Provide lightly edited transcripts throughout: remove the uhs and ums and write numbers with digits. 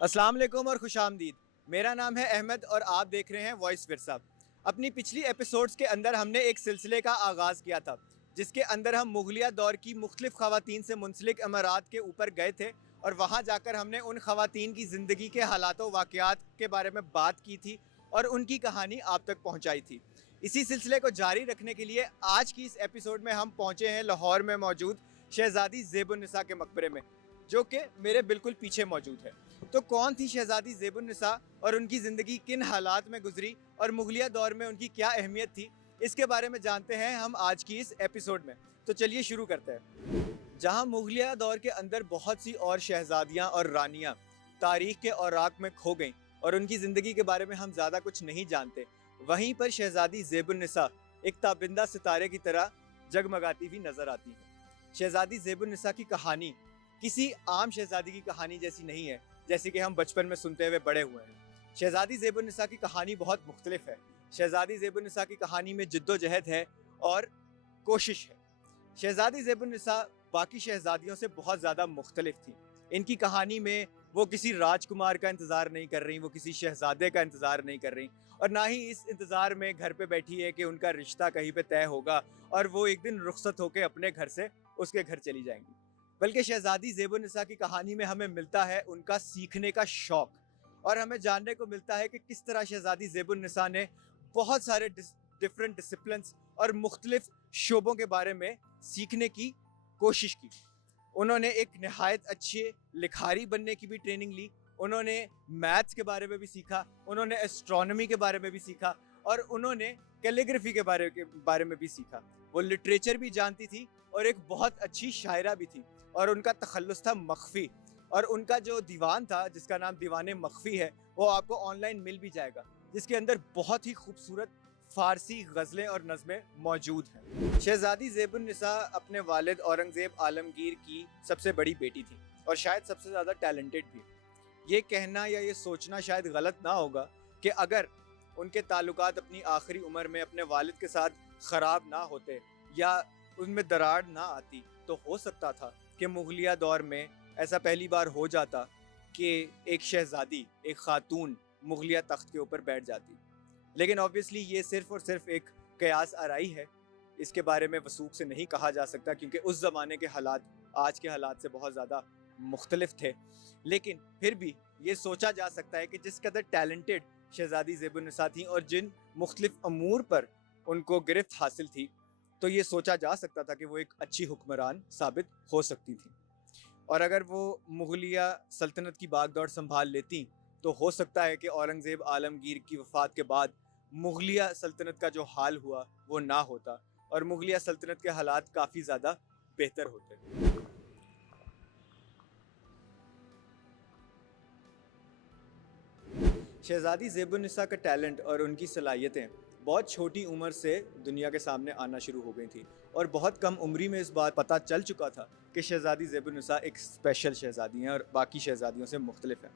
अस्सलाम वालेकुम और खुशामदीद। मेरा नाम है अहमद और आप देख रहे हैं वॉइस विरसा। अपनी पिछली एपिसोड्स के अंदर हमने एक सिलसिले का आगाज़ किया था जिसके अंदर हम मुगलिया दौर की मुख्तलिफ ख़वातीन से मुंसलिक अमरात के ऊपर गए थे और वहाँ जाकर हमने उन ख़वातीन की ज़िंदगी के हालात व वाक़यात के बारे में बात की थी और उनकी कहानी आप तक पहुँचाई थी। इसी सिलसिले को जारी रखने के लिए आज की इस एपिसोड में हम पहुँचे हैं लाहौर में मौजूद शहज़ादी ज़ेबुन्निसा के मकबरे में, जो कि मेरे बिल्कुल पीछे मौजूद है। तो कौन थी शहज़ादी ज़ेबुन्निसा और उनकी ज़िंदगी किन हालात में गुजरी और मुगलिया दौर में उनकी क्या अहमियत थी, इसके बारे में जानते हैं हम आज की इस एपिसोड में। तो चलिए शुरू करते हैं। जहां मुगलिया दौर के अंदर बहुत सी और शहज़ादियाँ और रानियाँ तारीख़ के औराक में खो गईं और उनकी ज़िंदगी के बारे में हम ज़्यादा कुछ नहीं जानते, वहीं पर शहज़ादी ज़ेबुन्निसा एक ताबिंदा सितारे की तरह जगमगाती हुई नज़र आती हैं। शहज़ादी ज़ेबुन्निसा की कहानी किसी आम शहज़ादी की कहानी जैसी नहीं है, जैसे कि हम बचपन में सुनते हुए बड़े हुए हैं। शहज़ादी ज़ेबुन्निसा की कहानी बहुत मुख्तलिफ है। शहज़ादी ज़ेबुन्निसा की कहानी में जिद्दोजहद है और कोशिश है। शहज़ादी ज़ेबुन्निसा बाकी शहज़ादियों से बहुत ज़्यादा मुख्तलिफ थी। इनकी कहानी में वो किसी राजकुमार का इंतज़ार नहीं कर रही, वो किसी शहज़ादे का इंतज़ार नहीं कर रही और ना ही इस इंतज़ार में घर पे बैठी है कि उनका रिश्ता कहीं पे तय होगा और वो एक दिन रुखसत होकर अपने घर से उसके घर चली जाएंगी। बल्कि शहज़ादी ज़ेबुन्निसा की कहानी में हमें मिलता है उनका सीखने का शौक़ और हमें जानने को मिलता है कि किस तरह शहज़ादी ज़ेबुन्निसा ने बहुत सारे डिफरेंट डिसिप्लिन्स और मुख्तलिफ शोबों के बारे में सीखने की कोशिश की। उन्होंने एक नहायत अच्छे लिखारी बनने की भी ट्रेनिंग ली, उन्होंने मैथ्स के बारे में भी सीखा, उन्होंने एस्ट्रोनॉमी के बारे में भी सीखा और उन्होंने कैलीग्राफी के बारे में भी सीखा। वो लिटरेचर भी जानती थी और एक बहुत अच्छी शायरा भी थी और उनका तखल्लुस था मख्फी और उनका जो दीवान था जिसका नाम दीवान मख्फी है वो आपको ऑनलाइन मिल भी जाएगा, जिसके अंदर बहुत ही खूबसूरत फारसी गज़लें और नज़में मौजूद हैं। शहज़ादी ज़ेबुन्निसा अपने वालिद औरंगज़ेब आलमगीर की सबसे बड़ी बेटी थी और शायद सबसे ज़्यादा टैलेंटेड भी। ये कहना या ये सोचना शायद गलत ना होगा कि अगर उनके ताल्लुकात अपनी आखिरी उम्र में अपने वालिद के साथ ख़राब ना होते या उनमें दरार ना आती तो हो सकता था कि मुगलिया दौर में ऐसा पहली बार हो जाता कि एक शहज़ादी, एक ख़ातून मुगलिया तख्त के ऊपर बैठ जाती। लेकिन ऑब्वियसली ये सिर्फ़ और सिर्फ एक क़यास आराई है, इसके बारे में वसूख से नहीं कहा जा सकता क्योंकि उस ज़माने के हालात आज के हालात से बहुत ज़्यादा मुख्तलिफ थे। लेकिन फिर भी ये सोचा जा सकता है कि जिस कदर टैलेंटेड शहज़ादी ज़ेबुन्निसा थी और जिन मुख्तलिफ अमूर पर उनको गिरफ्त हासिल थी, तो ये सोचा जा सकता था कि वो एक अच्छी हुक्मरान साबित हो सकती थी। और अगर वो मुगलिया सल्तनत की बागडोर संभाल लेती तो हो सकता है कि औरंगज़ेब आलमगीर की वफ़ात के बाद मुगलिया सल्तनत का जो हाल हुआ वो ना होता और मुगलिया सल्तनत के हालात काफ़ी ज़्यादा बेहतर होते। शहज़ादी ज़ेबुन्निसा का टैलेंट और उनकी सलाहियतें बहुत छोटी उम्र से दुनिया के सामने आना शुरू हो गई थी और बहुत कम उम्री में इस बात पता चल चुका था कि शहज़ादी ज़ेबुन्निसा एक स्पेशल शहज़ादी हैं और बाकी शहज़ादियों से मुख्तलिफ हैं।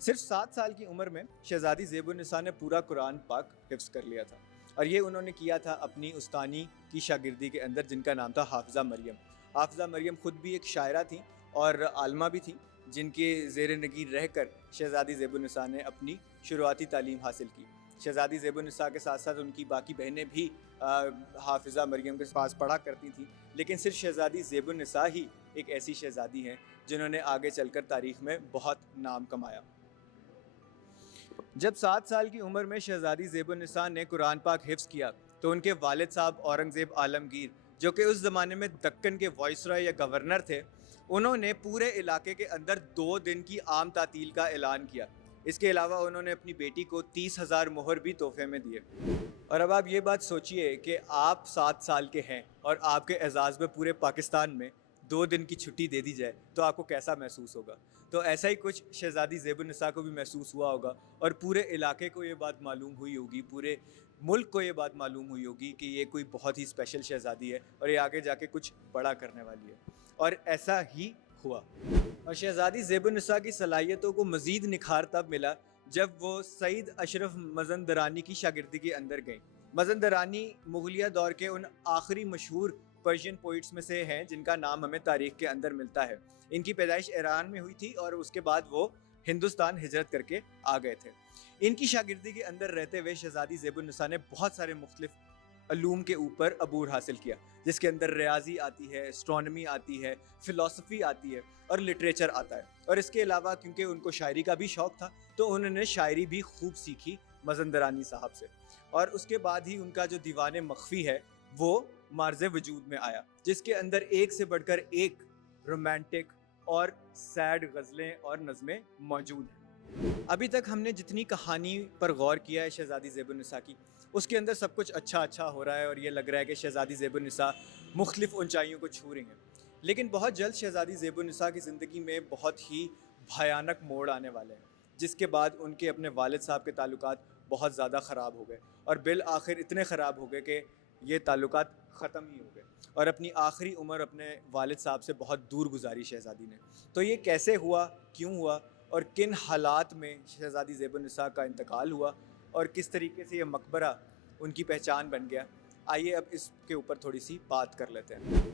सिर्फ 7 साल की उम्र में शहज़ादी ज़ेबुन्निसा ने पूरा कुरान पाक हिफ्ज़ कर लिया था और ये उन्होंने किया था अपनी उस्तानी की शागिर्दी के अंदर, जिनका नाम था हाफ़िज़ा मरियम। हाफ़िज़ा मरियम ख़ुद भी एक शायरा थी और आलमा भी थी, जिनके ज़ेर नगीर रहकर शहज़ादी ज़ेबुन्निसा ने अपनी शुरुआती तालीम हासिल की। शहज़ादी ज़ेबुन्निसा के साथ साथ उनकी बाकी बहनें भी हाफ़िज़ा मरियम के पास पढ़ा करती थीं, लेकिन सिर्फ शहज़ादी ज़ेबुन्निसा ही एक ऐसी शहज़ादी हैं जिन्होंने आगे चलकर तारीख़ में बहुत नाम कमाया। जब 7 साल की उम्र में शहज़ादी ज़ेबुन्निसा ने कुरान पाक हिफ्ज़ किया तो उनके वालिद साहब औरंगज़ेब आलमगीर, जो कि उस ज़माने में दक्कन के वाइसरॉय या गवर्नर थे, उन्होंने पूरे इलाके के अंदर 2 दिन की आम तातील का ऐलान किया। इसके अलावा उन्होंने अपनी बेटी को 30,000 मोहर भी तोहफे में दिए। और अब आप ये बात सोचिए कि आप 7 साल के हैं और आपके एजाज़ में पूरे पाकिस्तान में 2 दिन की छुट्टी दे दी जाए तो आपको कैसा महसूस होगा। तो ऐसा ही कुछ शहज़ादी ज़ेबुन्निसा को भी महसूस हुआ होगा और पूरे इलाके को ये बात मालूम हुई होगी, पूरे मुल्क को ये बात मालूम हुई होगी कि ये कोई बहुत ही स्पेशल शहज़ादी है और ये आगे जाके कुछ बड़ा करने वाली है। और ऐसा ही हुआ। और शहज़ादी ज़ेबुन्निसा की सलाहियतों को मज़ीद निखार तब मिला जब वो सईद अशरफ मज़ंदरानी की शागिर्दी के अंदर गई। मज़ंदरानी मुगलिया दौर के उन आखिरी मशहूर पर्शियन पोइट्स में से हैं जिनका नाम हमें तारीख़ के अंदर मिलता है। इनकी पैदाइश ईरान में हुई थी और उसके बाद वो हिंदुस्तान हिजरत करके आ गए थे। इनकी शागिर्दी के अंदर रहते हुए शहजादी ज़ेबुन्निसा ने बहुत सारे मुख्तलिफ अलूम के ऊपर अबूर हासिल किया, जिसके अंदर रियाजी आती है, एस्ट्रोनॉमी आती है, फ़िलासफ़ी आती है और लिटरेचर आता है। और इसके अलावा क्योंकि उनको शायरी का भी शौक़ था तो उन्होंने शायरी भी खूब सीखी मज़ंदरानी साहब से। और उसके बाद ही उनका जो दीवान मख्फ़ी है वो मार्ज़ वजूद में आया, जिसके अंदर एक से बढ़कर एक रोमांटिक और सैड गज़लें और नज़में मौजूद हैं। अभी तक हमने जितनी कहानी पर गौर किया है शहज़ादी ज़ेबुन्निसा की, उसके अंदर सब कुछ अच्छा हो रहा है और ये लग रहा है कि शहज़ादी ज़ेबुन्निसा मुख्तलिफ़ ऊंचाइयों को छू रही हैं। लेकिन बहुत जल्द शहज़ादी ज़ेबुन्निसा की ज़िंदगी में बहुत ही भयानक मोड़ आने वाले हैं, जिसके बाद उनके अपने वालिद साहब के ताल्लुकात बहुत ज़्यादा ख़राब हो गए और बिल आखिर इतने ख़राब हो गए कि ये ताल्लुकात ख़त्म ही हो गए और अपनी आखिरी उम्र अपने वालिद साहब से बहुत दूर गुजारी शहज़ादी ने। तो ये कैसे हुआ, क्यों हुआ और किन हालात में शहज़ादी ज़ेबुन्निसा का इंतकाल हुआ और किस तरीके से ये मकबरा उनकी पहचान बन गया, आइए अब इसके ऊपर थोड़ी सी बात कर लेते हैं।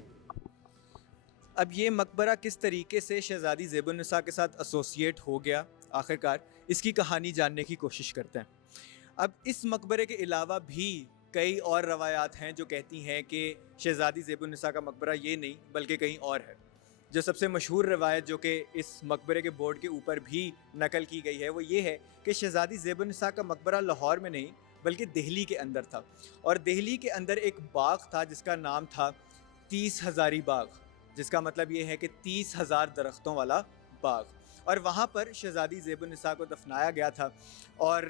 अब ये मकबरा किस तरीके से शहज़ादी ज़ेबुन्निसा के साथ एसोसिएट हो गया, आखिरकार इसकी कहानी जानने की कोशिश करते हैं। अब इस मकबरे के अलावा भी कई और रवायात हैं जो कहती हैं कि शहज़ादी ज़ेबुन्निसा का मकबरा ये नहीं बल्कि कहीं और है। जो सबसे मशहूर रवायत जो कि इस मकबरे के बोर्ड के ऊपर भी नकल की गई है वो ये है कि शहज़ादी ज़ेबुन्निसा का मकबरा लाहौर में नहीं बल्कि दिल्ली के अंदर था और दिल्ली के अंदर एक बाग था जिसका नाम था 30 हज़ारी बाग, जिसका मतलब ये है कि 30,000 दरख्तों वाला बाग। और वहाँ पर शहज़ादी ज़ेबुन्निसा को दफनाया गया था। और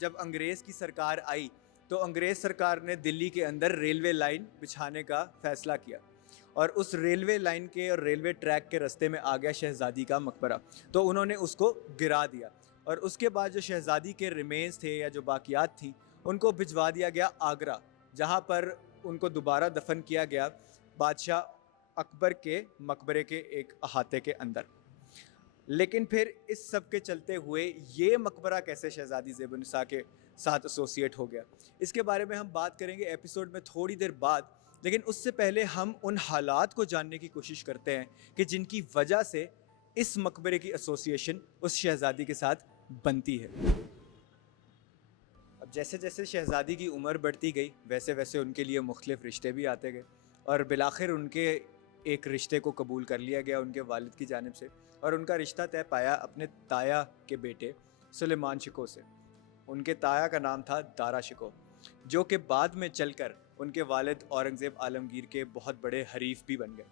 जब अंग्रेज़ की सरकार आई तो अंग्रेज़ सरकार ने दिल्ली के अंदर रेलवे लाइन बिछाने का फ़ैसला किया और उस रेलवे लाइन के और रेलवे ट्रैक के रास्ते में आ गया शहज़ादी का मकबरा, तो उन्होंने उसको गिरा दिया और उसके बाद जो शहज़ादी के रिमेन्स थे या जो बाकियात थी उनको भिजवा दिया गया आगरा, जहाँ पर उनको दोबारा दफन किया गया बादशाह अकबर के मकबरे के एक अहाते के अंदर। लेकिन फिर इस सब के चलते हुए ये मकबरा कैसे शहज़ादी ज़ेबुन्निसा के साथ एसोसिएट हो गया, इसके बारे में हम बात करेंगे एपिसोड में थोड़ी देर बाद। लेकिन उससे पहले हम उन हालात को जानने की कोशिश करते हैं कि जिनकी वजह से इस मकबरे की एसोसिएशन उस शहज़ादी के साथ बनती है। अब जैसे जैसे शहज़ादी की उम्र बढ़ती गई वैसे वैसे उनके लिए मुख्तलिफ़ रिश्ते भी आते गए और बिलाखिर उनके एक रिश्ते को कबूल कर लिया गया उनके वालिद की जानिब से और उनका रिश्ता तय पाया अपने ताया के बेटे सुलेमान शिको से। उनके ताया का नाम था दारा शिको, जो कि बाद में चलकर उनके वालिद औरंगज़ेब आलमगीर के बहुत बड़े हरीफ भी बन गए।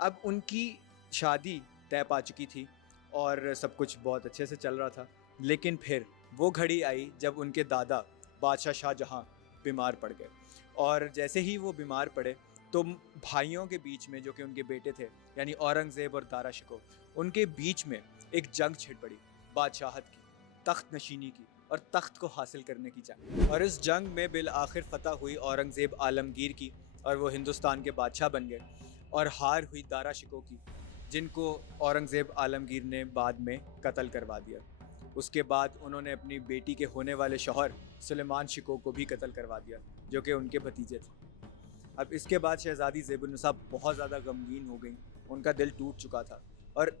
अब उनकी शादी तय पा चुकी थी और सब कुछ बहुत अच्छे से चल रहा था, लेकिन फिर वो घड़ी आई जब उनके दादा बादशाह शाहजहाँ बीमार पड़ गए और जैसे ही वो बीमार पड़े तो भाइयों के बीच में जो कि उनके बेटे थे यानी औरंगज़ेब और दारा शिको, उनके बीच में एक जंग छिड़ पड़ी बादशाहत की, तख्त नशीनी की और तख्त को हासिल करने की जंग। और इस जंग में बिल आखिर फतह हुई औरंगज़ेब आलमगीर की और वो हिंदुस्तान के बादशाह बन गए और हार हुई दारा शिको की, जिनको औरंगज़ेब आलमगीर ने बाद में कत्ल करवा दिया। उसके बाद उन्होंने अपनी बेटी के होने वाले शौहर सुलेमान शिको को भी कत्ल करवा दिया, जो कि उनके भतीजे थे। अब इसके बाद शहज़ादी ज़ेबुन्निसा बहुत ज़्यादा गमगीन हो गई, उनका दिल टूट चुका था और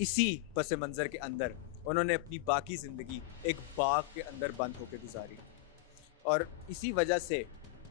इसी पस मंज़र के अंदर उन्होंने अपनी बाकी ज़िंदगी एक बाग के अंदर बंद होकर गुजारी। और इसी वजह से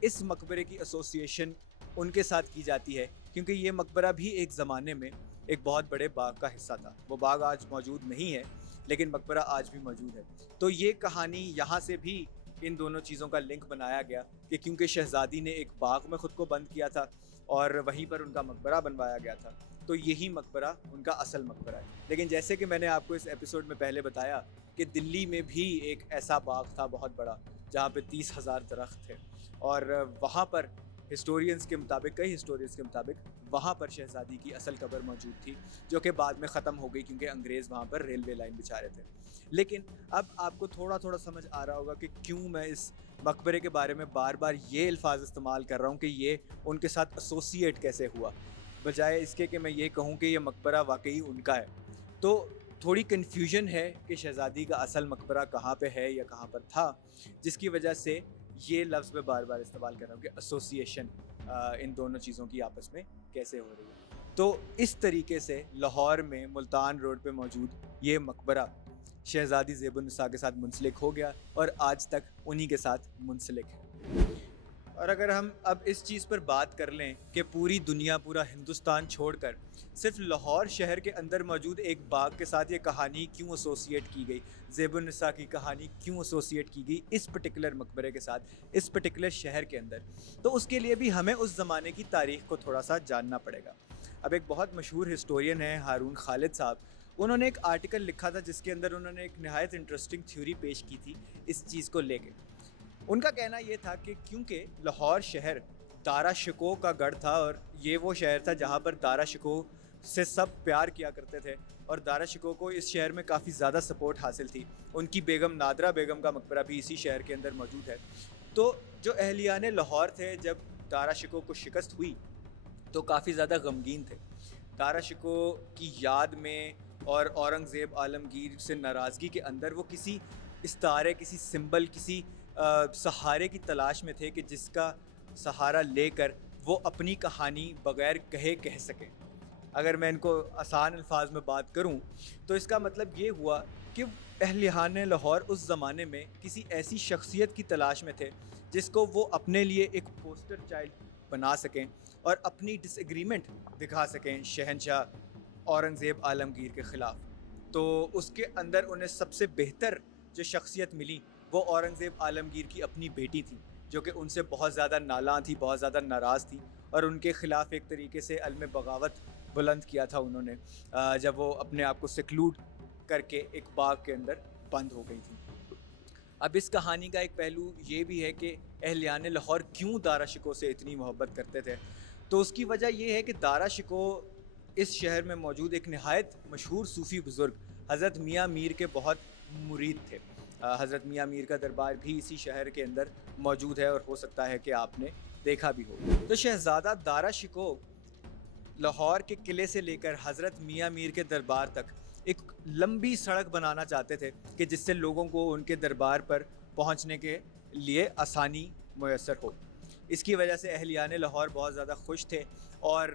इस मकबरे की एसोसिएशन उनके साथ की जाती है, क्योंकि ये मकबरा भी एक ज़माने में एक बहुत बड़े बाग का हिस्सा था। वो बाग आज मौजूद नहीं है लेकिन मकबरा आज भी मौजूद है। तो ये कहानी यहाँ से भी इन दोनों चीज़ों का लिंक बनाया गया कि क्योंकि शहज़ादी ने एक बाग में ख़ुद को बंद किया था और वहीं पर उनका मकबरा बनवाया गया था, तो यही मकबरा उनका असल मकबरा है। लेकिन जैसे कि मैंने आपको इस एपिसोड में पहले बताया कि दिल्ली में भी एक ऐसा बाग था बहुत बड़ा जहाँ पे 30,000 दरख्त थे और वहाँ पर हिस्टोरियंस के मुताबिक, कई हिस्टोरियंस के मुताबिक वहाँ पर शहज़ादी की असल कब्र मौजूद थी, जो कि बाद में ख़त्म हो गई क्योंकि अंग्रेज़ वहाँ पर रेलवे लाइन बिछा रहे थे। लेकिन अब आपको थोड़ा थोड़ा समझ आ रहा होगा कि क्यों मैं इस मकबरे के बारे में बार बार ये अल्फाज इस्तेमाल कर रहा हूँ कि ये उनके साथ एसोसिएट कैसे हुआ, बजाय इसके कि मैं ये कहूँ कि ये मकबरा वाकई उनका है। तो थोड़ी कन्फ्यूजन है कि शहज़ादी का असल मकबरा कहाँ पे है या कहाँ पर था, जिसकी वजह से ये लफ्ज़ मैं बार बार इस्तेमाल कर रहा हूँ कि एसोसिएशन इन दोनों चीज़ों की आपस में कैसे हो रही है। तो इस तरीके से लाहौर में मुल्तान रोड पे मौजूद ये मकबरा शहज़ादी ज़ेबुन्निसा के साथ मुंसलिक हो गया और आज तक उन्हीं के साथ मुंसलिक है। और अगर हम अब इस चीज़ पर बात कर लें कि पूरी दुनिया, पूरा हिंदुस्तान छोड़कर सिर्फ लाहौर शहर के अंदर मौजूद एक बाग के साथ ये कहानी क्यों एसोसिएट की गई, ज़ेबुन्निसा की कहानी क्यों एसोसिएट की गई इस पर्टिकुलर मकबरे के साथ, इस पर्टिकुलर शहर के अंदर, तो उसके लिए भी हमें उस ज़माने की तारीख़ को थोड़ा सा जानना पड़ेगा। अब एक बहुत मशहूर हिस्टोरियन है हारून खालिद साहब, उन्होंने एक आर्टिकल लिखा था जिसके अंदर उन्होंने एक नहायत इंटरेस्टिंग थ्योरी पेश की थी इस चीज़ को लेके। उनका कहना ये था कि क्योंकि लाहौर शहर दारा शिकोह का गढ़ था और ये वो शहर था जहाँ पर दारा शिकोह से सब प्यार किया करते थे और दारा शिकोह को इस शहर में काफ़ी ज़्यादा सपोर्ट हासिल थी। उनकी बेगम नादरा बेगम का मकबरा भी इसी शहर के अंदर मौजूद है। तो जो अहलियाने लाहौर थे, जब दारा शिकोह को शिकस्त हुई तो काफ़ी ज़्यादा गमगीन थे। दारा शिकोह की याद में और औरंगज़ेब आलमगीर से नाराज़गी के अंदर वो किसी इस्तारे, किसी सिंबल, किसी सहारे की तलाश में थे कि जिसका सहारा लेकर वो अपनी कहानी बग़ैर कहे कह सकें। अगर मैं इनको आसान अल्फाज में बात करूं तो इसका मतलब ये हुआ कि अहलियाने लाहौर उस ज़माने में किसी ऐसी शख्सियत की तलाश में थे जिसको वो अपने लिए एक पोस्टर चाइल्ड बना सकें और अपनी डिसएग्रीमेंट दिखा सकें शहनशाह औरंगज़ेब आलमगीर के ख़िलाफ़। तो उसके अंदर उन्हें सबसे बेहतर जो शख्सियत मिली वो औरंगज़ेब आलमगीर की अपनी बेटी थी, जो कि उनसे बहुत ज़्यादा नालां थी, बहुत ज़्यादा नाराज़ थी और उनके ख़िलाफ़ एक तरीके से अलम बगावत बुलंद किया था उन्होंने, जब वो अपने आप को सिक्लूड करके एक बाग के अंदर बंद हो गई थी। अब इस कहानी का एक पहलू ये भी है कि अहलियाने लाहौर क्यों दारा शिकोह से इतनी मोहब्बत करते थे। तो उसकी वजह ये है कि दारा शिकोह इस शहर में मौजूद एक नहायत मशहूर सूफ़ी बुज़ुर्ग हज़रत मियाँ मीर के बहुत मुरीद थे। हज़रत मियाँ मीर का दरबार भी इसी शहर के अंदर मौजूद है और हो सकता है कि आपने देखा भी हो। तो शहज़ादा दारा शिकोह लाहौर के किले से लेकर हज़रत मियाँ मीर के दरबार तक एक लंबी सड़क बनाना चाहते थे कि जिससे लोगों को उनके दरबार पर पहुंचने के लिए आसानी मुयस्सर हो। इसकी वजह से अहलियाने लाहौर बहुत ज़्यादा खुश थे और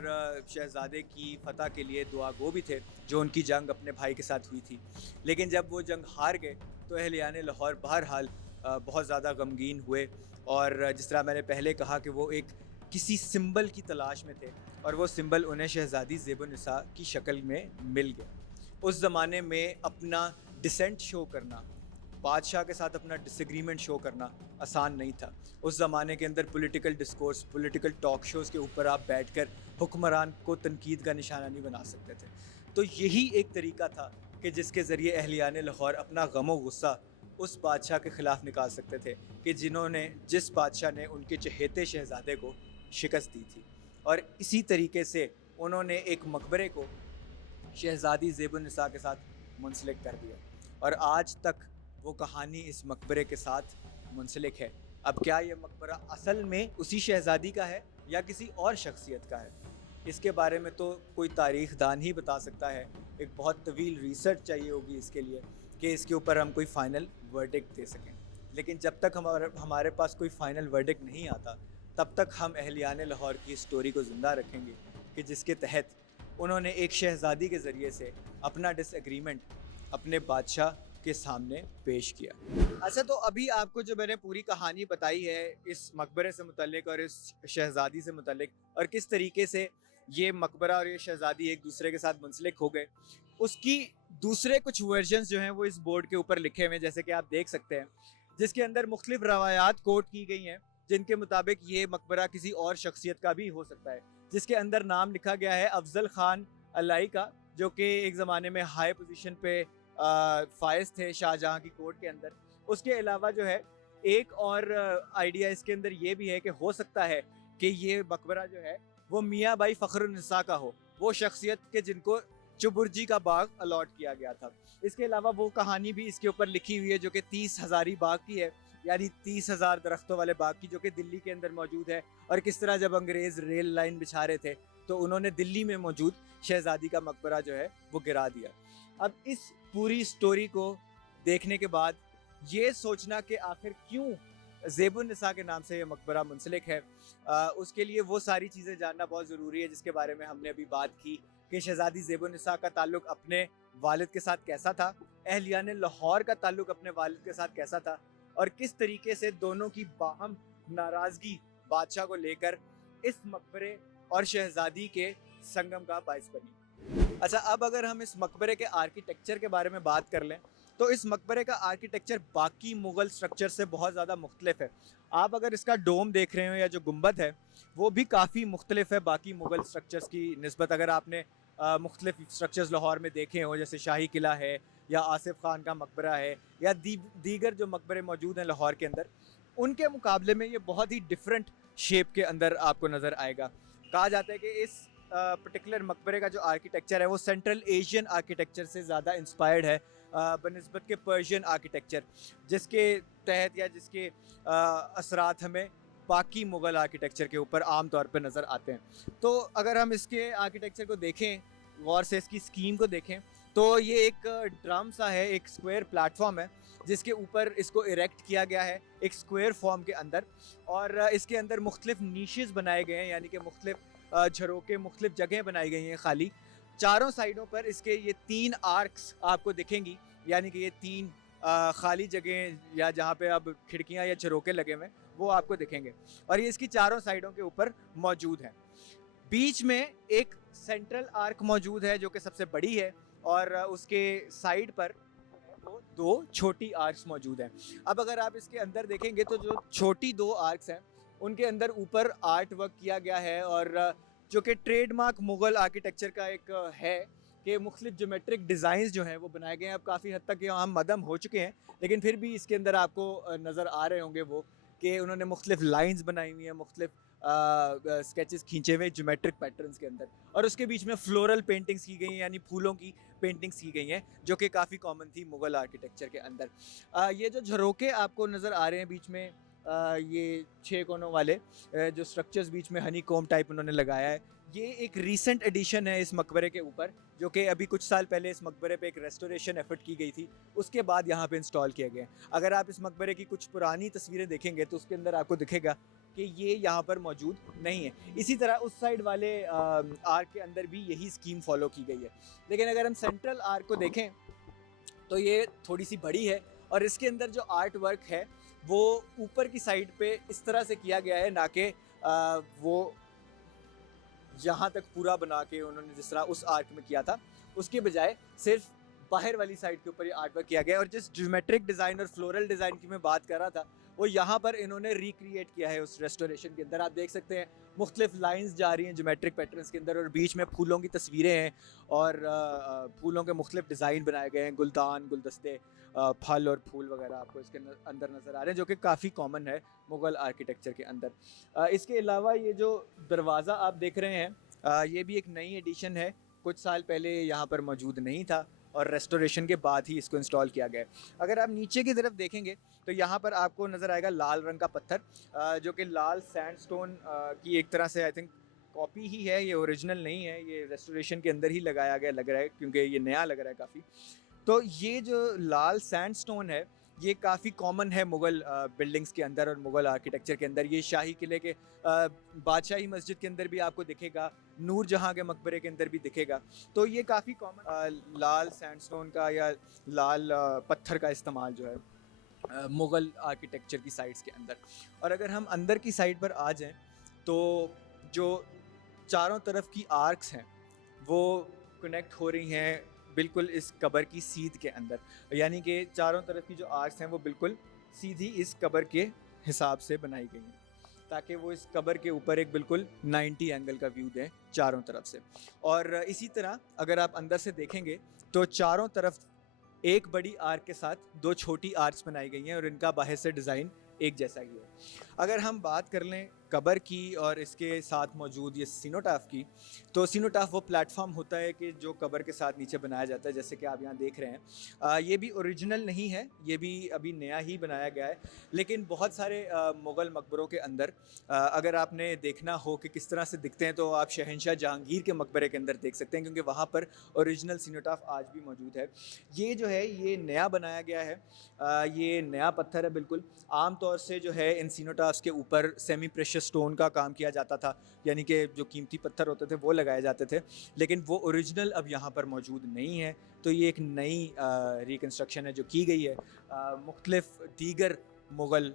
शहज़ादे की फ़तह के लिए दुआ गो भी थे, जो उनकी जंग अपने भाई के साथ हुई थी। लेकिन जब वो जंग हार गए तो अहलियाने लाहौर बहरहाल बहुत ज़्यादा गमगीन हुए और जिस तरह मैंने पहले कहा कि वो एक किसी सिंबल की तलाश में थे और वो सिंबल उन्हें शहज़ादी ज़ेबुन्निसा की शक्ल में मिल गया। उस ज़माने में अपना डिसेंट शो करना, बादशाह के साथ अपना डिसएग्रीमेंट शो करना आसान नहीं था। उस ज़माने के अंदर political discourse, political talk shows के ऊपर आप बैठकर हुक्मरान को तनकीद का निशाना नहीं बना सकते थे। तो यही एक तरीका था कि जिसके ज़रिए अहलियाने लाहौर अपना गम व गुस्सा उस बादशाह के ख़िलाफ़ निकाल सकते थे कि जिस बादशाह ने उनके चहेते शहज़ादे को शिकस्त दी थी। और इसी तरीके से उन्होंने एक मकबरे को शहज़ादी ज़ेबुन्निसा के साथ मुंसलिक कर दिया और आज तक वो कहानी इस मकबरे के साथ मुंसलिक है। अब क्या ये मकबरा असल में उसी शहज़ादी का है या किसी और शख्सियत का है, इसके बारे में तो कोई तारीख़ दान ही बता सकता है। एक बहुत तवील रिसर्च चाहिए होगी इसके लिए कि इसके ऊपर हम कोई फ़ाइनल वर्डिक्ट दे सकें। लेकिन जब तक हमारे पास कोई फ़ाइनल वर्डिक्ट नहीं आता तब तक हम अहलियाने लाहौर की स्टोरी को ज़िंदा रखेंगे कि जिसके तहत उन्होंने एक शहज़ादी के ज़रिए से अपना डिसएग्रीमेंट अपने बादशाह के सामने पेश किया। अच्छा, तो अभी आपको जो मैंने पूरी कहानी बताई है इस मकबरे से मुतल्लिक और इस शहज़ादी से मुतल्लिक और किस तरीके से ये मकबरा और ये शहज़ादी एक दूसरे के साथ मुंसलिक हो गए, उसकी दूसरे कुछ वर्जन्स जो हैं वो इस बोर्ड के ऊपर लिखे हुए हैं, जैसे कि आप देख सकते हैं, जिसके अंदर मुख्तलिफ रवायात कोट की गई हैं जिनके मुताबिक ये मकबरा किसी और शख्सियत का भी हो सकता है। जिसके अंदर नाम लिखा गया है अफजल खान अलाई का, जो कि एक ज़माने में हाई पोजीशन पे फायज थे शाहजहाँ की कोर्ट के अंदर। उसके अलावा जो है एक और आइडिया इसके अंदर ये भी है कि हो सकता है कि ये मकबरा जो है वो मियाँ बाई फ़ख्रुन्निसा का हो, वो शख्सियत के जिनको चुबुर्जी का बाग अलॉट किया गया था। इसके अलावा वो कहानी भी इसके ऊपर लिखी हुई है जो कि 30 हज़ारी बाग की है, यानी 30,000 दरख्तों वाले बाग की, जो कि दिल्ली के अंदर मौजूद है। और किस तरह जब अंग्रेज़ रेल लाइन बिछा रहे थे तो उन्होंने दिल्ली में मौजूद शहज़ादी का मकबरा जो है वो गिरा दिया। अब इस पूरी स्टोरी को देखने के बाद ये सोचना कि आखिर क्यों ज़ेबुन्निसा के नाम से ये मकबरा मुंसलिक है। उसके लिए वो सारी चीज़ें जानना बहुत ज़रूरी है जिसके बारे में हमने अभी बात की कि शहज़ादी ज़ेबुन्निसा का ताल्लुक़ अपने वालिद के साथ कैसा था, अहलियाने लाहौर का ताल्लुक़ अपने वालिद के साथ कैसा था और किस तरीके से दोनों की बाहम नाराज़गी बादशाह को लेकर इस मकबरे और शहज़ादी के संगम का बाइस बनी। अच्छा, अब अगर हम इस मकबरे के आर्किटेक्चर के बारे में बात कर लें तो इस मकबरे का आर्किटेक्चर बाकी मुग़ल स्ट्रक्चर से बहुत ज़्यादा मुख्तलिफ है। आप अगर इसका डोम देख रहे हो या जो गुंबद है वो भी काफ़ी मुख्तलिफ है बाकी मुग़ल स्ट्रक्चर्स की निस्बत। अगर आपने मुख्तलिफ स्ट्रक्चर्स लाहौर में देखे हों जैसे शाही किला है या आसिफ खान का मकबरा है या दीगर जो मकबरे मौजूद हैं लाहौर के अंदर, उनके मुकाबले में ये बहुत ही डिफरेंट शेप के अंदर आपको नज़र आएगा। कहा जाता है कि इस पर्टिकुलर मकबरे का जो आर्किटेक्चर है वो सेंट्रल एशियन आर्किटेक्चर से ज़्यादा इंस्पायर्ड है बनिस्बत के पर्शियन आर्किटेक्चर, जिसके तहत या जिसके असरात हमें बाकी मुग़ल आर्किटेक्चर के ऊपर आम तौर पर नज़र आते हैं। तो अगर हम इसके आर्किटेक्चर को देखें, गौर से इसकी स्कीम को देखें, तो ये एक ड्रम सा है, एक स्क्वायर प्लेटफॉर्म है जिसके ऊपर इसको इरेक्ट किया गया है एक स्क्वायर फॉर्म के अंदर, और इसके अंदर मुख्तलिफ नीशेस बनाए गए हैं, यानी कि मुख्तलिफ झरोके, मुख्तलिफ जगह बनाई गई हैं खाली। चारों साइडों पर इसके ये 3 आर्क्स आपको दिखेंगी, यानी कि ये 3 खाली जगह या जहाँ पे अब खिड़कियाँ या झरोके लगे हुए हैं वो आपको दिखेंगे, और ये इसकी चारों साइडों के ऊपर मौजूद हैं। बीच में एक सेंट्रल आर्क मौजूद है जो कि सबसे बड़ी है, और उसके साइड पर 2 छोटी आर्क्स मौजूद हैं। अब अगर आप इसके अंदर देखेंगे तो जो छोटी 2 आर्क्स हैं उनके अंदर ऊपर आर्ट वर्क किया गया है, और जो कि ट्रेडमार्क मुग़ल आर्किटेक्चर का एक है कि मुख्तलिफ ज्योमेट्रिक डिज़ाइंस जो हैं वो बनाए गए हैं। अब काफ़ी हद तक ये हम मदम हो चुके हैं, लेकिन फिर भी इसके अंदर आपको नज़र आ रहे होंगे वो कि उन्होंने मुख्तलिफ लाइंस बनाई हुई हैं, मुख्तलिफ स्केचेस खींचे हुए ज्योमेट्रिक पैटर्न्स के अंदर, और उसके बीच में फ्लोरल पेंटिंग्स की गई हैं, यानी फूलों की पेंटिंग्स की गई हैं जो कि काफ़ी कॉमन थी मुग़ल आर्किटेक्चर के अंदर। ये जो झरोके आपको नज़र आ रहे हैं बीच में, ये 6 कोनों वाले जो स्ट्रक्चर्स बीच में हनी कोम टाइप उन्होंने लगाया है, ये एक रीसेंट एडिशन है इस मकबरे के ऊपर, जो कि अभी कुछ साल पहले इस मकबरे पे एक रेस्टोरेशन एफर्ट की गई थी, उसके बाद यहाँ पे इंस्टॉल किया गया है। अगर आप इस मकबरे की कुछ पुरानी तस्वीरें देखेंगे तो उसके अंदर आपको दिखेगा कि ये यहाँ पर मौजूद नहीं है। इसी तरह उस साइड वाले आर्क के अंदर भी यही स्कीम फॉलो की गई है। लेकिन अगर हम सेंट्रल आर्क को देखें तो ये थोड़ी सी बड़ी है, और इसके अंदर जो आर्ट वर्क है वो ऊपर की साइड पे इस तरह से किया गया है, ना कि वो यहाँ तक पूरा बना के उन्होंने जिस तरह उस आर्क में किया था, उसके बजाय सिर्फ बाहर वाली साइड के ऊपर ये आर्ट वर्क किया गया है। और जिस ज्योमेट्रिक डिज़ाइन और फ्लोरल डिज़ाइन की मैं बात कर रहा था वो यहाँ पर इन्होंने रिक्रिएट किया है उस रेस्टोरेशन के अंदर। आप देख सकते हैं मुख्तलिफ लाइंस जा रही हैं ज्योमेट्रिक पैटर्न्स के अंदर, और बीच में फूलों की तस्वीरें हैं, और फूलों के मुख्तलिफ डिज़ाइन बनाए गए हैं, गुलदान, गुलदस्ते, फल और फूल वगैरह आपको इसके अंदर नज़र आ रहे हैं, जो कि काफ़ी कॉमन है मुग़ल आर्किटेक्चर के अंदर। इसके अलावा ये जो दरवाज़ा आप देख रहे हैं ये भी एक नई एडिशन है, कुछ साल पहले यहाँ पर मौजूद नहीं था और रेस्टोरेशन के बाद ही इसको इंस्टॉल किया गया है। अगर आप नीचे की तरफ देखेंगे तो यहाँ पर आपको नज़र आएगा लाल रंग का पत्थर, जो कि लाल सैंडस्टोन की एक तरह से आई थिंक कॉपी ही है, ये ओरिजिनल नहीं है, ये रेस्टोरेशन के अंदर ही लगाया गया लग रहा है क्योंकि ये नया लग रहा है काफ़ी। तो ये जो लाल सैंडस्टोन है ये काफ़ी कॉमन है मुग़ल बिल्डिंग्स के अंदर और मुग़ल आर्किटेक्चर के अंदर। ये शाही किले के बादशाही मस्जिद के अंदर भी आपको दिखेगा, नूर जहाँ के मकबरे के अंदर भी दिखेगा। तो ये काफ़ी कॉमन लाल सैंडस्टोन का या लाल पत्थर का इस्तेमाल जो है मुग़ल आर्किटेक्चर की साइड्स के अंदर। और अगर हम अंदर की साइड पर आ जाएं तो जो चारों तरफ की आर्क्स हैं वो कनेक्ट हो रही हैं बिल्कुल इस कब्र की सीध के अंदर, यानी कि चारों तरफ की जो आर्क्स हैं वो बिल्कुल सीधी इस कब्र के हिसाब से बनाई गई हैं, ताकि वो इस कब्र के ऊपर एक बिल्कुल 90 एंगल का व्यू दें चारों तरफ से। और इसी तरह अगर आप अंदर से देखेंगे तो चारों तरफ एक बड़ी आर्क के साथ 2 छोटी आर्क्स बनाई गई हैं और इनका बाहर से डिज़ाइन एक जैसा ही है। अगर हम बात कर लें कबर की और इसके साथ मौजूद ये सीनोटाफ की, तो सीनोटाफ वो प्लेटफॉर्म होता है कि जो कबर के साथ नीचे बनाया जाता है, जैसे कि आप यहाँ देख रहे हैं। ये भी ओरिजिनल नहीं है, ये भी अभी नया ही बनाया गया है। लेकिन बहुत सारे मुग़ल मकबरों के अंदर अगर आपने देखना हो कि किस तरह से दिखते हैं, तो आप शहंशाह जहांगीर के मकबरे के अंदर देख सकते हैं, क्योंकि वहाँ पर ओरिजिनल सीनोटाफ आज भी मौजूद है। ये जो है ये नया बनाया गया है, ये नया पत्थर है बिल्कुल। आम तौर से जो है इन सीनोटाफ्स के ऊपर सेमी प्रेशियस स्टोन का काम किया जाता था, यानी कि जो कीमती पत्थर होते थे वो लगाए जाते थे, लेकिन वो ओरिजिनल अब यहाँ पर मौजूद नहीं है। तो ये एक नई रिकन्स्ट्रक्शन है जो की गई है मुख्तलिफ दीगर मुग़ल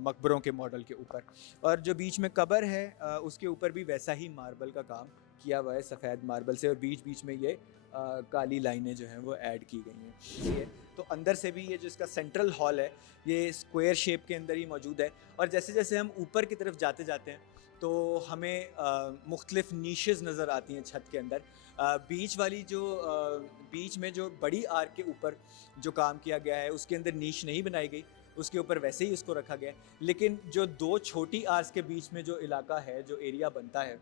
मकबरों के मॉडल के ऊपर। और जो बीच में कबर है उसके ऊपर भी वैसा ही मार्बल का काम किया हुआ है, सफ़ेद मार्बल से, और बीच बीच में ये काली लाइनें जो हैं वो ऐड की गई हैं। ये तो अंदर से भी ये जो इसका सेंट्रल हॉल है ये स्क्वायर शेप के अंदर ही मौजूद है। और जैसे जैसे हम ऊपर की तरफ जाते जाते हैं तो हमें मुख्तलिफ नीशेज़ नज़र आती हैं छत के अंदर। बीच वाली जो बीच में जो बड़ी आर्क के ऊपर जो काम किया गया है उसके अंदर नीश नहीं बनाई गई, उसके ऊपर वैसे ही उसको रखा गया है। लेकिन जो दो छोटी आर्क्स के बीच में जो इलाका है, जो एरिया बनता है,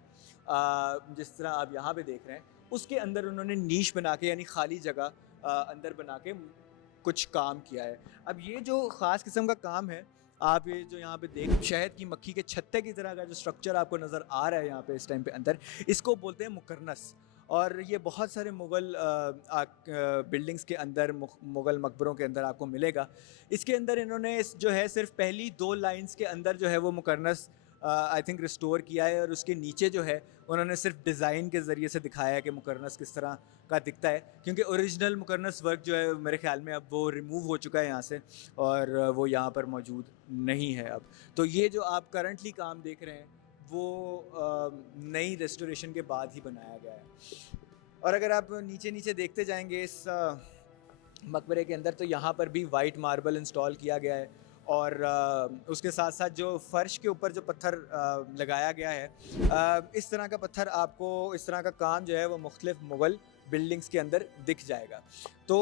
जिस तरह आप यहाँ पे देख रहे हैं, उसके अंदर उन्होंने नीश बना के, यानी खाली जगह अंदर बना के कुछ काम किया है। अब ये जो ख़ास किस्म का काम है, आप ये जो यहाँ पे देख शहद की मक्खी के छत्ते की तरह का जो स्ट्रक्चर आपको नज़र आ रहा है यहाँ पे इस टाइम पे अंदर, इसको बोलते हैं मुकर्नस। और ये बहुत सारे मुग़ल बिल्डिंग्स के अंदर, मुग़ल मकबरों के अंदर आपको मिलेगा। इसके अंदर इन्होंने जो है सिर्फ पहली 2 लाइंस के अंदर जो है वो मुकर्नस आई थिंक रिस्टोर किया है, और उसके नीचे जो है उन्होंने सिर्फ डिज़ाइन के ज़रिए से दिखाया है कि मुकर्नस किस तरह का दिखता है, क्योंकि ओरिजिनल मुकर्नस वर्क जो है मेरे ख्याल में अब वो रिमूव हो चुका है यहाँ से, और वो यहाँ पर मौजूद नहीं है अब। तो ये जो आप करंटली काम देख रहे हैं वो नई रेस्टोरेशन के बाद ही बनाया गया है। और अगर आप नीचे नीचे देखते जाएंगे इस मकबरे के अंदर, तो यहाँ पर भी वाइट मार्बल इंस्टॉल किया गया है, और उसके साथ साथ जो फ़र्श के ऊपर जो पत्थर लगाया गया है, इस तरह का पत्थर आपको, इस तरह का काम जो है वो मुख्तलिफ मुग़ल बिल्डिंग्स के अंदर दिख जाएगा। तो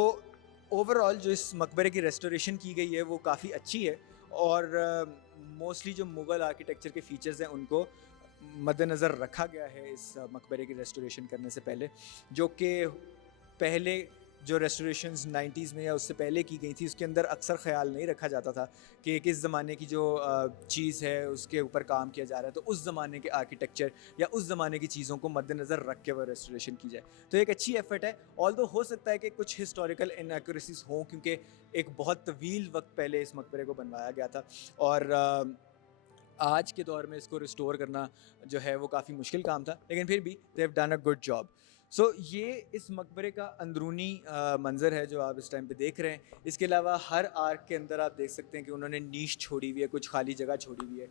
ओवरऑल जो इस मकबरे की रेस्टोरेशन की गई है वो काफ़ी अच्छी है, और मोस्टली जो मुग़ल आर्किटेक्चर के फ़ीचर्स हैं उनको मद्देनज़र रखा गया है इस मकबरे की रेस्टोरेशन करने से पहले, जो कि पहले जो रेस्टोरेशंस 90s में या उससे पहले की गई थी उसके अंदर अक्सर ख्याल नहीं रखा जाता था कि किस ज़माने की जो चीज़ है उसके ऊपर काम किया जा रहा है, तो उस ज़माने के आर्किटेक्चर या उस ज़माने की चीज़ों को मद्देनज़र रख के वो रेस्टोरेशन की जाए। तो एक अच्छी एफर्ट है, ऑल्दो हो सकता है कि कुछ हिस्टोरिकल इनएक्यूरेसीज हों, क्योंकि एक बहुत तवील वक्त पहले इस मकबरे को बनवाया गया था, और आज के दौर में इसको रिस्टोर करना जो है वो काफ़ी मुश्किल काम था, लेकिन फिर भी they have done a good job. So ये इस मकबरे का अंदरूनी मंज़र है जो आप इस टाइम पे देख रहे हैं। इसके अलावा हर आर्क के अंदर आप देख सकते हैं कि उन्होंने नीश छोड़ी हुई है, कुछ खाली जगह छोड़ी हुई है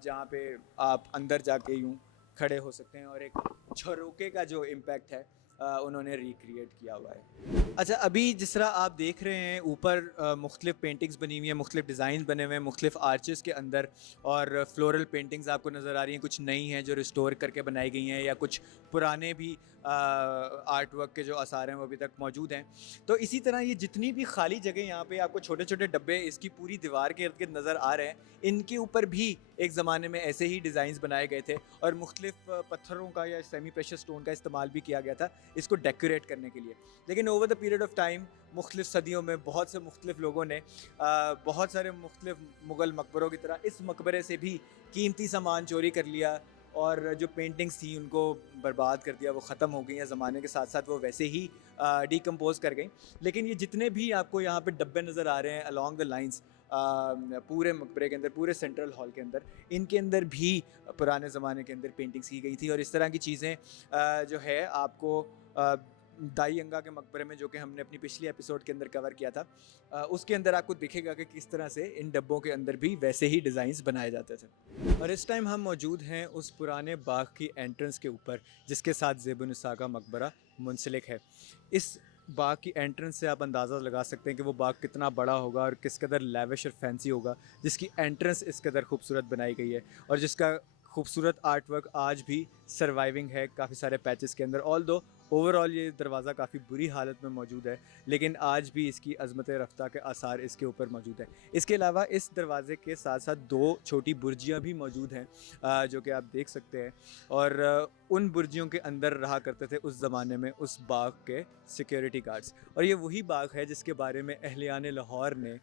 जहाँ पे आप अंदर जाके यूँ खड़े हो सकते हैं, और एक झरोके का जो इम्पैक्ट है उन्होंने रिक्रिएट किया हुआ है। अच्छा, अभी जिस तरह आप देख रहे हैं ऊपर मुख्तलिफ पेंटिंग्स बनी हुई हैं, मुख्तलिफ डिज़ाइन बने हुए हैं मुख्तलिफ आर्चेस के अंदर, और फ्लोरल पेंटिंग्स आपको नज़र आ रही हैं, कुछ नई हैं जो रिस्टोर करके बनाई गई हैं, या कुछ पुराने भी आर्ट वर्क के जो आसार हैं वो अभी तक मौजूद हैं। तो इसी तरह ये जितनी भी खाली जगह यहाँ पे आपको छोटे छोटे डब्बे इसकी पूरी दीवार के इर्द गिर्द नज़र आ रहे हैं, इनके ऊपर भी एक ज़माने में ऐसे ही डिज़ाइंस बनाए गए थे, और मुख्तलिफ पत्थरों का या सेमी प्रेशर स्टोन का इस्तेमाल भी किया गया था इसको डेकोरेट करने के लिए। लेकिन over the period of time, मुख्तलिफ सदियों में बहुत से मुख्तलिफ लोगों ने बहुत सारे मुख्तलिफ मुग़ल मकबरों की तरह इस मकबरे से भी कीमती सामान चोरी कर लिया, और जो पेंटिंग्स थी उनको बर्बाद कर दिया, वो ख़त्म हो गई हैं ज़माने के साथ साथ, वो वैसे ही डिकम्पोज कर गई। लेकिन ये जितने भी आपको यहाँ पे डब्बे नज़र आ रहे हैं अलॉन्ग द लाइंस पूरे मकबरे के अंदर, पूरे सेंट्रल हॉल के अंदर, इनके अंदर भी पुराने ज़माने के अंदर पेंटिंग्स की गई थी। और इस तरह की चीज़ें जो है आपको दाई अंगा के मकबरे में, जो कि हमने अपनी पिछली एपिसोड के अंदर कवर किया था, उसके अंदर आपको दिखेगा कि किस तरह से इन डब्बों के अंदर भी वैसे ही डिज़ाइंस बनाए जाते थे। और इस टाइम हम मौजूद हैं उस पुराने बाग की एंट्रेंस के ऊपर जिसके साथ ज़ेब-उन-निसा का मकबरा मुंसलिक है। इस बाग की एंट्रेंस से आप अंदाज़ा लगा सकते हैं कि वो बाग कितना बड़ा होगा और किस कदर लैविश और फैंसी होगा, जिसकी एंट्रेंस इस कदर खूबसूरत बनाई गई है, और जिसका खूबसूरत आर्ट वर्क आज भी सर्वाइविंग है काफ़ी सारे पैचेस के अंदर। ऑल्दो ओवरऑल ये दरवाज़ा काफ़ी बुरी हालत में मौजूद है, लेकिन आज भी इसकी अज़मत रफ़्ता के आसार इसके ऊपर मौजूद हैं। इसके अलावा इस दरवाज़े के साथ साथ 2 छोटी बुर्जियाँ भी मौजूद हैं, जो कि आप देख सकते हैं, और उन बुर्जियों के अंदर रहा करते थे उस ज़माने में उस बाग के सिक्योरिटी गार्ड्स। और ये वही बाग है जिसके बारे में अहलियान लाहौर ने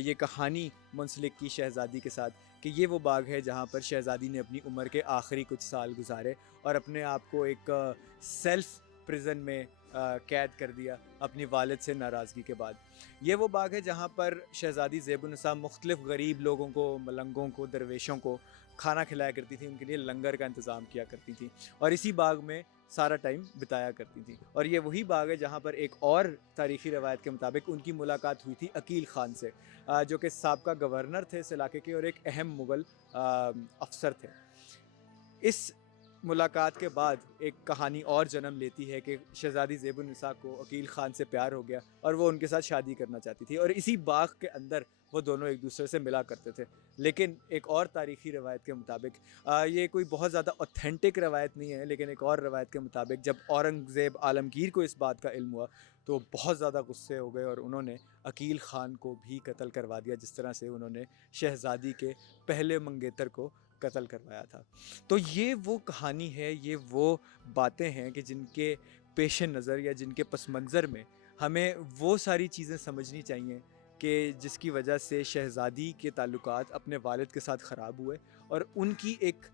ये कहानी मुंसलिक की शहज़ादी के साथ, कि ये वो बाग है जहाँ पर शहज़ादी ने अपनी उम्र के आखिरी कुछ साल गुजारे और अपने आप को एक सेल्फ़ प्रिजन में कैद कर दिया अपनी वालिद से नाराज़गी के बाद। ये वो बाग है जहाँ पर शहज़ादी ज़ेबुन्निसा मुख्तलिफ़ गरीब लोगों को, मलंगों को, दरवेशों को खाना खिलाया करती थी, उनके लिए लंगर का इंतज़ाम किया करती थी और इसी बाग में सारा टाइम बिताया करती थी। और ये वही बाग है जहाँ पर एक और तारीख़ी रवायत के मुताबिक उनकी मुलाकात हुई थी अकील ख़ान से, जो कि साबका गवर्नर थे इस इलाके के और एक अहम मुग़ल अफ़सर थे। इस मुलाकात के बाद एक कहानी और जन्म लेती है कि शहज़ादी ज़ेबुन्निसा को अकील ख़ान से प्यार हो गया और वो उनके साथ शादी करना चाहती थी और इसी बाग के अंदर वो दोनों एक दूसरे से मिला करते थे। लेकिन एक और तारीख़ी रवायत के मुताबिक, ये कोई बहुत ज़्यादा ऑथेंटिक रवायत नहीं है, लेकिन एक और रवायत के मुताबिक जब औरंगज़ेब आलमगीर को इस बात का इल्म हुआ तो बहुत ज़्यादा गुस्से हो गए और उन्होंने अकील ख़ान को भी कत्ल करवा दिया, जिस तरह से उन्होंने शहज़ादी के पहले मंगेतर को कत्ल करवाया था। तो ये वो कहानी है, ये वो बातें हैं कि जिनके पेश नज़र या जिनके पस मंज़र में हमें वो सारी चीज़ें समझनी चाहिए कि जिसकी वजह से शहज़ादी के ताल्लुकात अपने वालिद के साथ ख़राब हुए और उनकी एक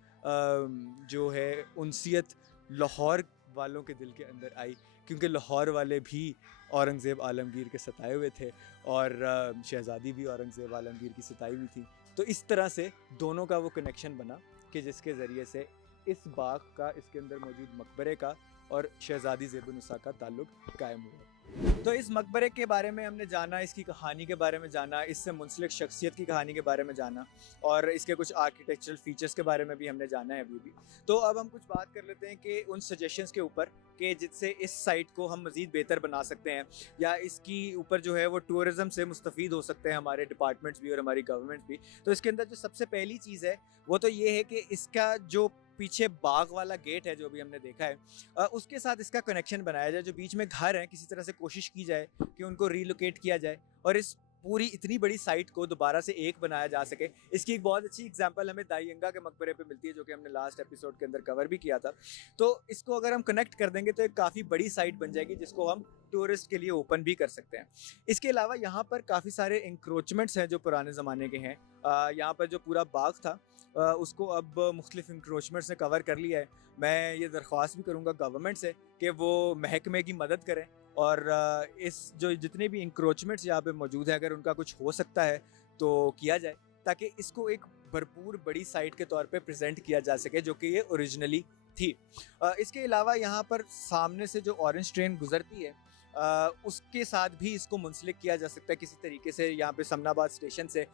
जो है उनसियत लाहौर वालों के दिल के अंदर आई, क्योंकि लाहौर वाले भी औरंगज़ेब आलमगीर के सताए हुए थे और शहज़ादी भी औरंगज़ेब आलमगीर की सताई हुई थी। तो इस तरह से दोनों का वो कनेक्शन बना कि जिसके ज़रिए से इस बाग का, इसके अंदर मौजूद मकबरे का और शहज़ादी ज़ेबुन्निसा का ताल्लुक़ कायम हुआ। तो इस मकबरे के बारे में हमने जाना, इसकी कहानी के बारे में जाना, इससे मुंसलिक शख्सियत की कहानी के बारे में जाना और इसके कुछ आर्किटेक्चरल फीचर्स के बारे में भी हमने जाना है अभी भी। तो अब हम कुछ बात कर लेते हैं कि उन सजेशंस के ऊपर कि जिससे इस साइट को हम मज़ीद बेहतर बना सकते हैं या इसकी ऊपर जो है वो टूरिज़्म से मुस्तफ़ीद हो सकते हैं हमारे डिपार्टमेंट्स भी और हमारी गवर्नमेंट्स भी। तो इसके अंदर जो सबसे पहली चीज़ है वो तो ये है कि इसका जो पीछे बाग वाला गेट है जो भी हमने देखा है, उसके साथ इसका कनेक्शन बनाया जाए। जो बीच में घर हैं किसी तरह से कोशिश की जाए कि उनको रीलोकेट किया जाए और इस पूरी इतनी बड़ी साइट को दोबारा से एक बनाया जा सके। इसकी एक बहुत अच्छी एग्जांपल हमें दाईयंगा के मकबरे पे मिलती है, जो कि हमने लास्ट एपिसोड के अंदर कवर भी किया था। तो इसको अगर हम कनेक्ट कर देंगे तो एक काफ़ी बड़ी साइट बन जाएगी जिसको हम टूरिस्ट के लिए ओपन भी कर सकते हैं। इसके अलावा यहाँ पर काफ़ी सारे इंक्रोचमेंट्स हैं जो पुराने ज़माने के हैं। यहाँ पर जो पूरा बाग था उसको अब मुख्तलिफ इंक्रोचमेंट्स ने कवर कर लिया है। मैं ये दरख्वास्त भी करूँगा गवर्नमेंट से कि वो महकमे की मदद करें और इस जो जितने भी इंक्रोचमेंट्स यहाँ पे मौजूद हैं अगर उनका कुछ हो सकता है तो किया जाए, ताकि इसको एक भरपूर बड़ी साइट के तौर पे प्रेजेंट किया जा सके जो कि ये ओरिजिनली थी। इसके अलावा यहाँ पर सामने से जो ऑरेंज ट्रेन गुजरती है उसके साथ भी इसको मुंसलिक किया जा सकता है किसी तरीके से। यहाँ पे समनाबाद स्टेशन से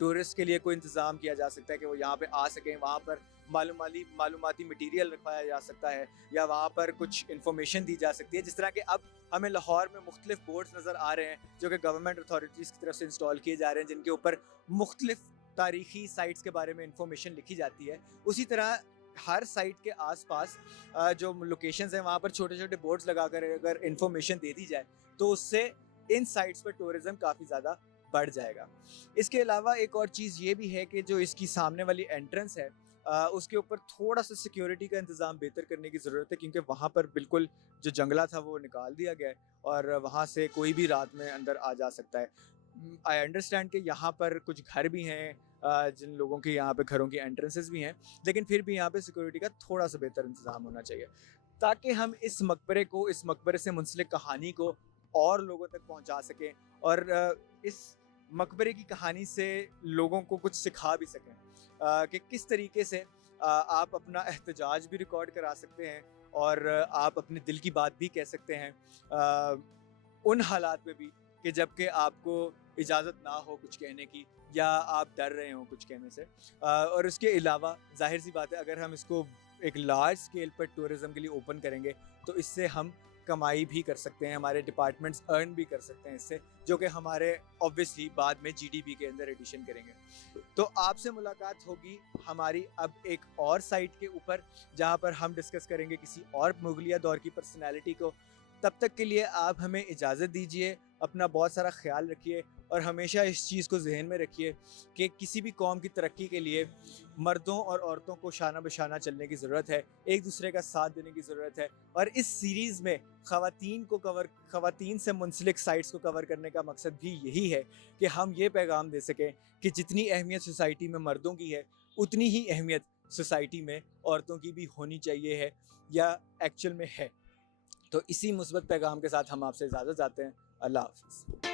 टूरिस्ट के लिए कोई इंतज़ाम किया जा सकता है कि वो यहाँ पे आ सकें, वहाँ पर मालूमाती मटीरियल रखवाया जा सकता है या वहाँ पर कुछ इन्फॉर्मेशन दी जा सकती है। जिस तरह के अब हमें लाहौर में मुख्तलिफ बोर्ड्स नज़र आ रहे हैं जो कि गवर्नमेंट अथॉरिटीज़ की तरफ से इंस्टॉल किए जा रहे हैं, जिनके ऊपर मुख्तलिफ तारीख़ी साइट्स के बारे में इंफॉर्मेशन लिखी जाती है। उसी तरह हर साइट के आसपास जो लोकेशंस हैं वहाँ पर छोटे छोटे बोर्ड्स लगाकर अगर इंफॉर्मेशन दे दी जाए तो उससे इन साइट्स पर टूरिज़्म काफ़ी ज़्यादा बढ़ जाएगा। इसके अलावा एक और चीज़ ये भी है कि जो इसकी सामने वाली एंट्रेंस है उसके ऊपर थोड़ा सा सिक्योरिटी का इंतज़ाम बेहतर करने की ज़रूरत है, क्योंकि वहाँ पर बिल्कुल जो जंगला था वो निकाल दिया गया है और वहाँ से कोई भी रात में अंदर आ जा सकता है। आई अंडरस्टैंड कि यहाँ पर कुछ घर भी हैं, जिन लोगों के यहाँ पे घरों की एंट्रेंसेस भी हैं, लेकिन फिर भी यहाँ पे सिक्योरिटी का थोड़ा सा बेहतर इंतज़ाम होना चाहिए ताकि हम इस मकबरे को, इस मकबरे से मुंसलिक कहानी को और लोगों तक पहुँचा सकें और इस मकबरे की कहानी से लोगों को कुछ सिखा भी सकें कि किस तरीके से आप अपना एहतजाज भी रिकॉर्ड करा सकते हैं और आप अपने दिल की बात भी कह सकते हैं उन हालात में भी कि जबकि आपको इजाज़त ना हो कुछ कहने की या आप डर रहे हो कुछ कहने से। और इसके अलावा जाहिर सी बात है अगर हम इसको एक लार्ज स्केल पर टूरिज़्म के लिए ओपन करेंगे तो इससे हम कमाई भी कर सकते हैं, हमारे डिपार्टमेंट्स अर्न भी कर सकते हैं इससे, जो कि हमारे ऑब्वियसली बाद में जीडीपी के अंदर एडिशन करेंगे। तो आपसे मुलाकात होगी हमारी अब एक और साइट के ऊपर, जहाँ पर हम डिस्कस करेंगे किसी और मुगलिया दौर की पर्सनालिटी को। तब तक के लिए आप हमें इजाज़त दीजिए, अपना बहुत सारा ख्याल रखिए और हमेशा इस चीज़ को जहन में रखिए कि किसी भी कौम की तरक्की के लिए मर्दों और औरतों को शाना बशाना चलने की ज़रूरत है, एक दूसरे का साथ देने की ज़रूरत है। और इस सीरीज़ में ख़वातीन से मुंसलिक साइट्स को कवर करने का मकसद भी यही है कि हम ये पैगाम दे सकें कि जितनी अहमियत सोसाइटी में मर्दों की है, उतनी ही अहमियत सोसाइटी में औरतों की भी होनी चाहिए है, या एक्चुअल में है। तो इसी मुस्बत पैगाम के साथ हम आपसे इजाज़त चाहते हैं। अल्लाह हाफ़िज़।